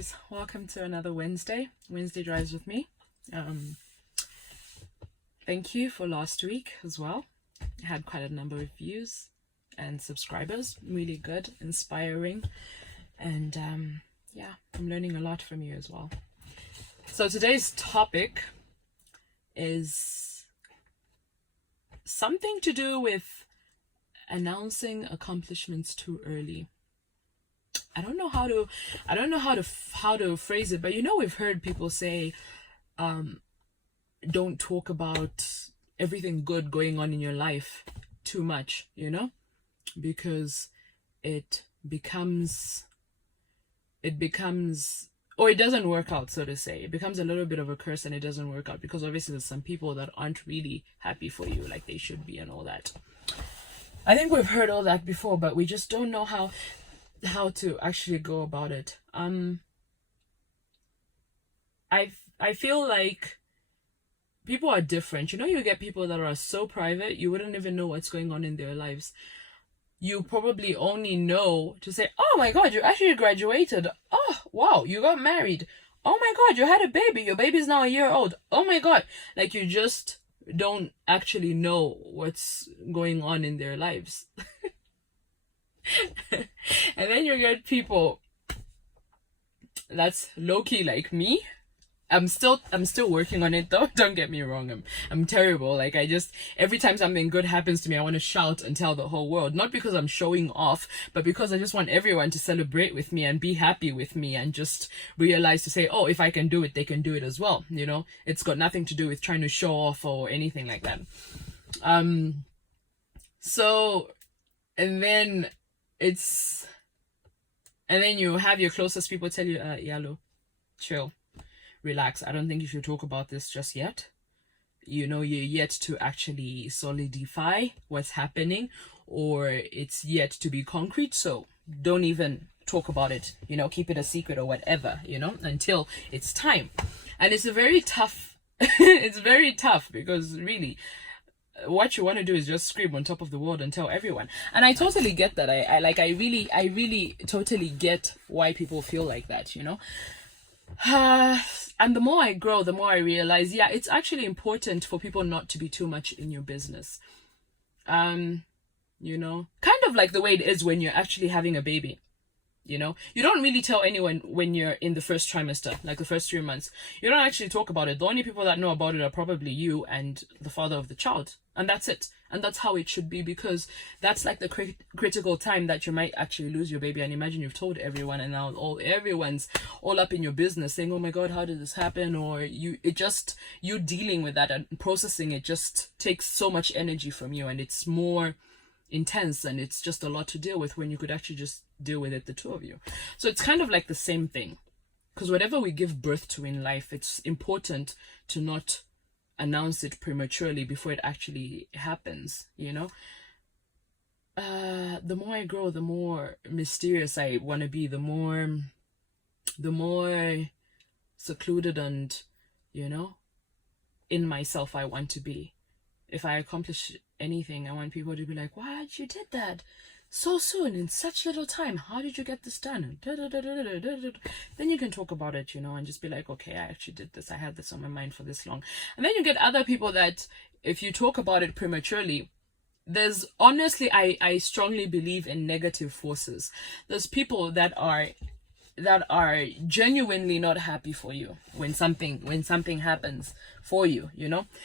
guys, welcome to another Wednesday Drives with me. Thank you for last week as well. I had quite a number of views and subscribers, really good, inspiring, and yeah, I'm learning a lot from you as well. So today's topic is something to do with announcing accomplishments too early. I don't know how to phrase it, but we've heard people say, don't talk about everything good going on in your life too much, because it becomes, or it doesn't work out, so to say. It becomes a little bit of a curse and it doesn't work out, because obviously there's some people that aren't really happy for you like they should be and all that. I think we've heard all that before, but we just don't know how to actually go about it. I feel like people are different. You get people that are so private, you wouldn't even know what's going on in their lives. You probably only know to say, oh my God, you actually graduated. Oh, wow, you got married. Oh my God, you had a baby. Your baby's now a year old. Oh my God. Like, you just don't actually know what's going on in their lives. And then you get people that's low-key like me. I'm still working on it though, don't get me wrong. I'm terrible. Like, every time something good happens to me, I want to shout and tell the whole world. Not because I'm showing off, but because I just want everyone to celebrate with me and be happy with me and just realize to say, oh, if I can do it, they can do it as well. It's got nothing to do with trying to show off or anything like that. And then you have your closest people tell you, Yalo, chill, relax. I don't think you should talk about this just yet. You're yet to actually solidify what's happening, or it's yet to be concrete. So don't even talk about it, keep it a secret or whatever, until it's time. And it's very tough. It's very tough because really, what you want to do is just scream on top of the world and tell everyone. And I totally get that. I really totally get why people feel like that, and the more I grow, the more I realize, it's actually important for people not to be too much in your business. Kind of like the way it is when you're actually having a baby. You don't really tell anyone when you're in the first trimester, like the first 3 months. You don't actually talk about it. The only people that know about it are probably you and the father of the child. And that's it. And that's how it should be, because that's like the critical time that you might actually lose your baby. And imagine you've told everyone, and now everyone's all up in your business saying, oh my God, how did this happen? Or you dealing with that and processing it just takes so much energy from you, and it's more intense, and it's just a lot to deal with when you could actually just deal with it, the two of you. So it's kind of like the same thing, because whatever we give birth to in life, it's important to not announce it prematurely before it actually happens. The more I grow, the more mysterious I want to be, the more secluded and in myself I want to be. If I accomplish anything, I want people to be like, what, you did that so soon in such little time, how did you get this done? Then you can talk about it, and just be like, okay, I actually did this, I had this on my mind for this long. And then you get other people that if you talk about it prematurely, there's honestly, I strongly believe in negative forces. There's people that are genuinely not happy for you when something happens for you.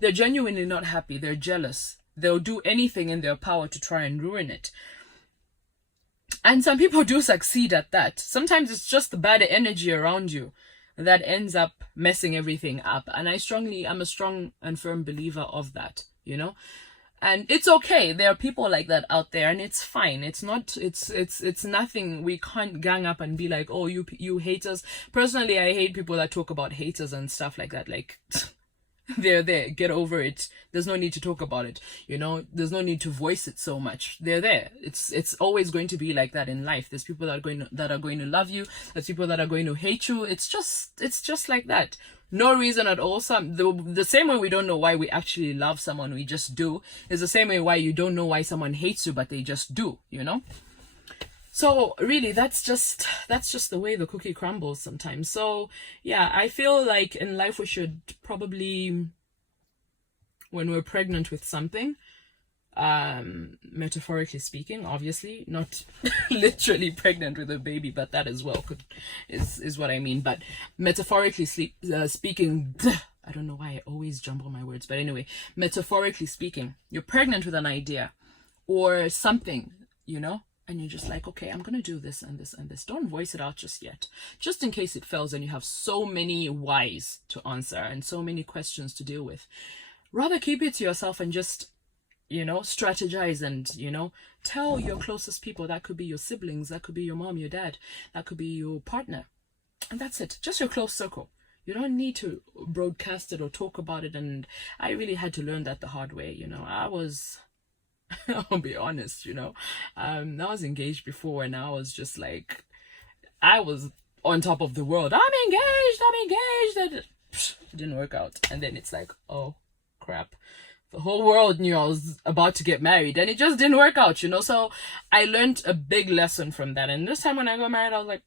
They're genuinely not happy. They're jealous. They'll do anything in their power to try and ruin it. And some people do succeed at that. Sometimes it's just the bad energy around you that ends up messing everything up. And I'm a strong and firm believer of that, And it's okay. There are people like that out there, and it's fine. It's nothing. We can't gang up and be like, oh, you haters. Personally, I hate people that talk about haters and stuff like that. Like, they're there. Get over it. There's no need to talk about it. There's no need to voice it so much. They're there. It's always going to be like that in life. There's people that are going to love you. There's people that are going to hate you. It's just like that. No reason at all. The same way we don't know why we actually love someone, we just do, is the same way why you don't know why someone hates you, but they just do, So really, that's just the way the cookie crumbles sometimes. So yeah, I feel like in life we should probably, when we're pregnant with something, metaphorically speaking, obviously not literally pregnant with a baby, but that as well is what I mean. But metaphorically speaking, I don't know why I always jumble my words, but anyway, metaphorically speaking, you're pregnant with an idea or something, and you're just like, okay, I'm gonna do this and this and this. Don't voice it out just yet, just in case it fails and you have so many whys to answer and so many questions to deal with. Rather keep it to yourself and just strategize and tell your closest people. That could be your siblings, that could be your mom, your dad, that could be your partner, and that's it. Just your close circle. You don't need to broadcast it or talk about it. And I really had to learn that the hard way. I was I'll be honest, I was engaged before, and I was just like, I was on top of the world. I'm engaged, and it didn't work out. And then it's like, oh crap, the whole world knew I was about to get married, and it just didn't work out, So I learned a big lesson from that. And this time when I got married, I was like,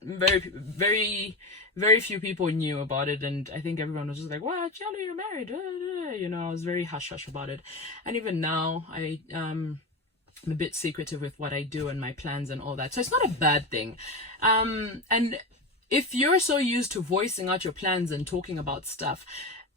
very, very, very few people knew about it, and I think everyone was just like, "What, Jelly, you're married?" I was very hush hush about it. And even now, I'm a bit secretive with what I do and my plans and all that. So it's not a bad thing. And if you're so used to voicing out your plans and talking about stuff,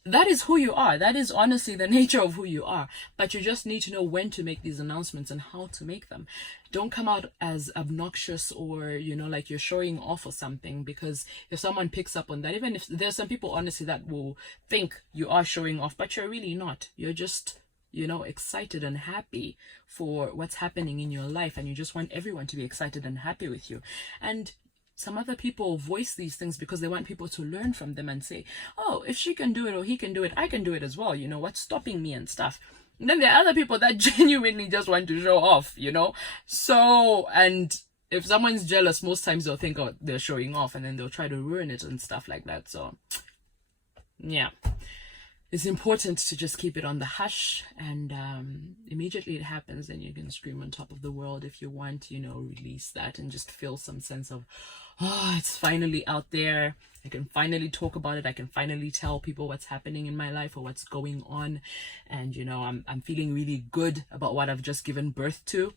that is who you are. That is honestly the nature of who you are. But you just need to know when to make these announcements and how to make them. Don't come out as obnoxious or, like you're showing off or something, because if someone picks up on that, even if there's some people honestly that will think you are showing off, but you're really not. You're just, excited and happy for what's happening in your life, and you just want everyone to be excited and happy with you. And some other people voice these things because they want people to learn from them and say, oh, if she can do it or he can do it, I can do it as well. What's stopping me and stuff. And then there are other people that genuinely just want to show off, So, and if someone's jealous, most times they'll think, oh, they're showing off, and then they'll try to ruin it and stuff like that. So, yeah. It's important to just keep it on the hush, and immediately it happens, then you can scream on top of the world if you want, release that and just feel some sense of, oh, it's finally out there. I can finally talk about it. I can finally tell people what's happening in my life or what's going on. And, I'm feeling really good about what I've just given birth to,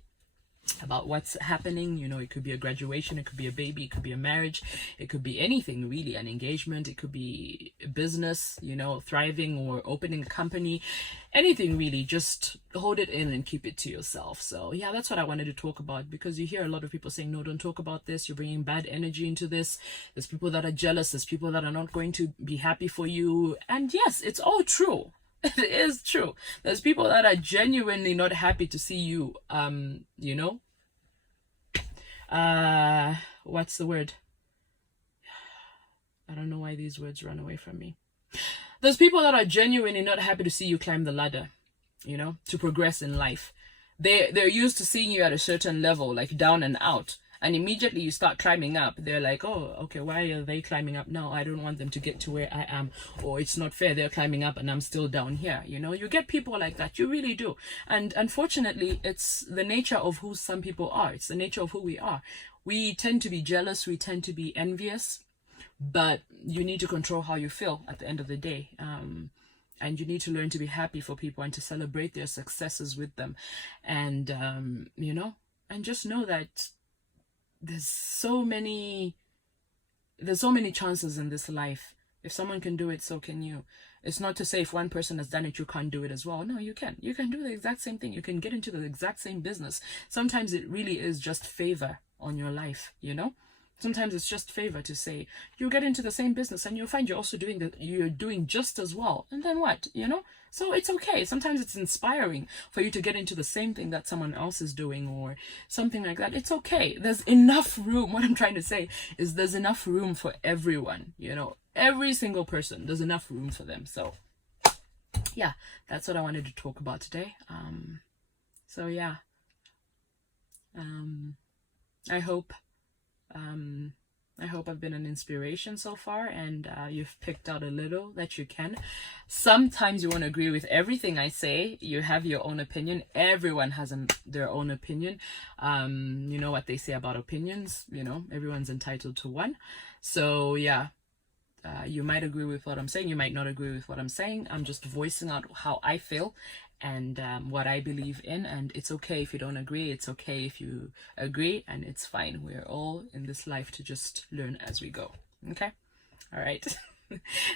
about what's happening. It could be a graduation, it could be a baby, it could be a marriage, it could be anything really, an engagement, it could be a business, thriving or opening a company, anything really. Just hold it in and keep it to yourself. So yeah, that's what I wanted to talk about, because you hear a lot of people saying, no, don't talk about this, you're bringing bad energy into this, there's people that are jealous, there's people that are not going to be happy for you. And yes, it's all true. It is true. There's people that are genuinely not happy to see you, what's the word? I don't know why these words run away from me. There's people that are genuinely not happy to see you climb the ladder, to progress in life. They're used to seeing you at a certain level, like down and out. And immediately you start climbing up, they're like, oh, okay, why are they climbing up now? I don't want them to get to where I am. Or it's not fair, they're climbing up and I'm still down here. You get people like that. You really do. And unfortunately, it's the nature of who some people are. It's the nature of who we are. We tend to be jealous. We tend to be envious. But you need to control how you feel at the end of the day. And you need to learn to be happy for people and to celebrate their successes with them. And, and just know that there's so many chances in this life. If someone can do it, so can you. It's not to say if one person has done it, you can't do it as well. No, you can. You can do the exact same thing. You can get into the exact same business. Sometimes it really is just favor on your life, Sometimes it's just favor to say, you get into the same business and you'll find you're doing just as well. And then what, So it's okay. Sometimes it's inspiring for you to get into the same thing that someone else is doing or something like that. It's okay. There's enough room. What I'm trying to say is there's enough room for everyone, Every single person, there's enough room for them. So yeah, that's what I wanted to talk about today. So yeah, I hope I hope I've been an inspiration so far, and you've picked out a little that you can. Sometimes you won't agree with everything I say. You have your own opinion. Everyone has their own opinion. You know what they say about opinions. You know, everyone's entitled to one. So yeah, you might agree with what I'm saying. You might not agree with what I'm saying. I'm just voicing out how I feel and what I believe in, and it's okay if you don't agree. It's okay if you agree, and it's fine. We're all in this life to just learn as we go. Okay? All right.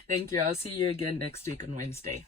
Thank you. I'll see you again next week on Wednesday.